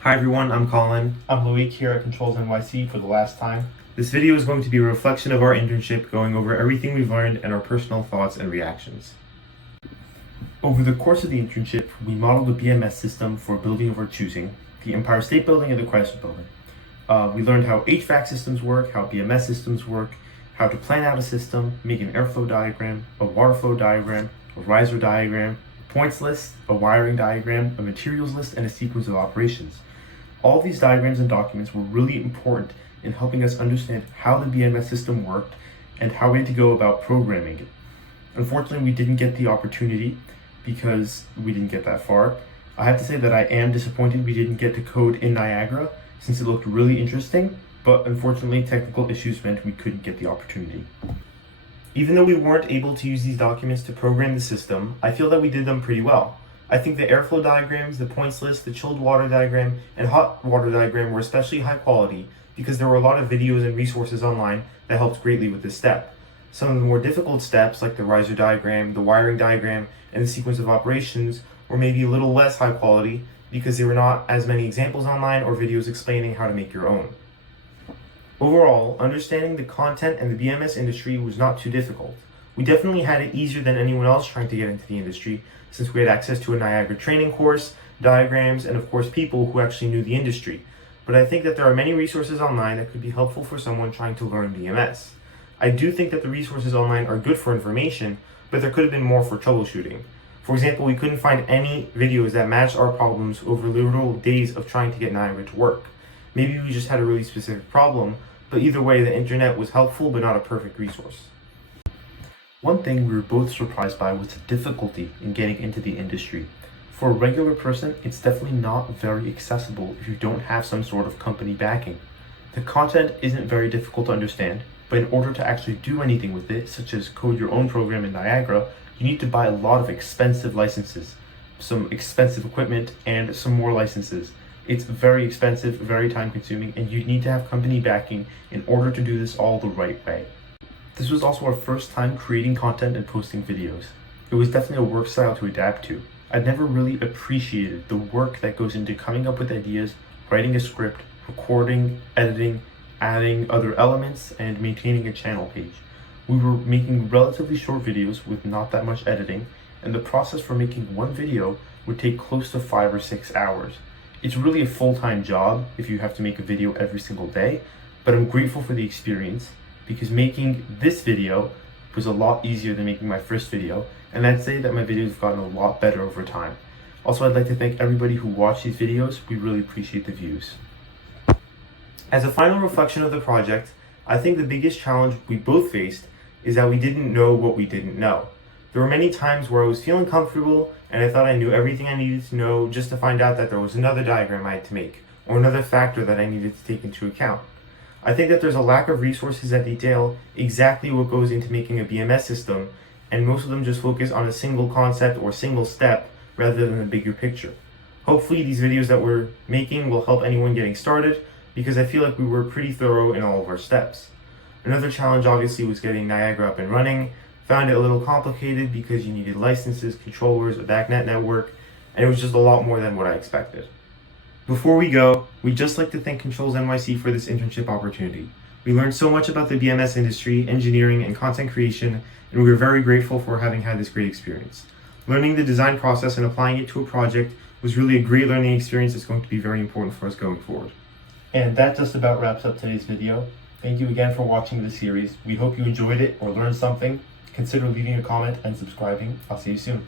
Hi everyone, I'm Colin. I'm Loic here at Controls NYC for the last time. This video is going to be a reflection of our internship, going over everything we've learned and our personal thoughts and reactions. Over the course of the internship, we modeled a BMS system for a building of our choosing, the Empire State Building and the Chrysler Building. We learned how HVAC systems work, how BMS systems work, how to plan out a system, make an airflow diagram, a water flow diagram, a riser diagram, a points list, a wiring diagram, a materials list, and a sequence of operations. All of these diagrams and documents were really important in helping us understand how the BMS system worked and how we had to go about programming it. Unfortunately, we didn't get the opportunity because we didn't get that far. I have to say that I am disappointed we didn't get to code in Niagara since it looked really interesting, but unfortunately technical issues meant we couldn't get the opportunity. Even though we weren't able to use these documents to program the system, I feel that we did them pretty well. I think the airflow diagrams, the points list, the chilled water diagram, and hot water diagram were especially high quality because there were a lot of videos and resources online that helped greatly with this step. Some of the more difficult steps, like the riser diagram, the wiring diagram, and the sequence of operations, were maybe a little less high quality because there were not as many examples online or videos explaining how to make your own. Overall, understanding the content and the BMS industry was not too difficult. We definitely had it easier than anyone else trying to get into the industry, since we had access to a Niagara training course, diagrams, and of course people who actually knew the industry. But I think that there are many resources online that could be helpful for someone trying to learn BMS. I do think that the resources online are good for information, but there could have been more for troubleshooting. For example, we couldn't find any videos that matched our problems over literal days of trying to get Niagara to work. Maybe we just had a really specific problem, but either way, the internet was helpful but not a perfect resource. One thing we were both surprised by was the difficulty in getting into the industry. For a regular person, it's definitely not very accessible if you don't have some sort of company backing. The content isn't very difficult to understand, but in order to actually do anything with it, such as code your own program in Niagara, you need to buy a lot of expensive licenses, some expensive equipment, and some more licenses. It's very expensive, very time consuming, and you need to have company backing in order to do this all the right way. This was also our first time creating content and posting videos. It was definitely a work style to adapt to. I'd never really appreciated the work that goes into coming up with ideas, writing a script, recording, editing, adding other elements, and maintaining a channel page. We were making relatively short videos with not that much editing, and the process for making one video would take close to 5 or 6 hours. It's really a full-time job if you have to make a video every single day, but I'm grateful for the experience because making this video was a lot easier than making my first video, and I'd say that my videos have gotten a lot better over time. Also, I'd like to thank everybody who watched these videos. We really appreciate the views. As a final reflection of the project, I think the biggest challenge we both faced is that we didn't know what we didn't know. There were many times where I was feeling comfortable and I thought I knew everything I needed to know just to find out that there was another diagram I had to make, or another factor that I needed to take into account. I think that there's a lack of resources that detail exactly what goes into making a BMS system, and most of them just focus on a single concept or single step rather than the bigger picture. Hopefully these videos that we're making will help anyone getting started, because I feel like we were pretty thorough in all of our steps. Another challenge obviously was getting Niagara up and running. Found it a little complicated because you needed licenses, controllers, a backnet network, and it was just a lot more than what I expected. Before we go, we'd just like to thank Controls NYC for this internship opportunity. We learned so much about the BMS industry, engineering, and content creation, and we are very grateful for having had this great experience. Learning the design process and applying it to a project was really a great learning experience that's going to be very important for us going forward. And that just about wraps up today's video. Thank you again for watching this series. We hope you enjoyed it or learned something. Consider leaving a comment and subscribing. I'll see you soon.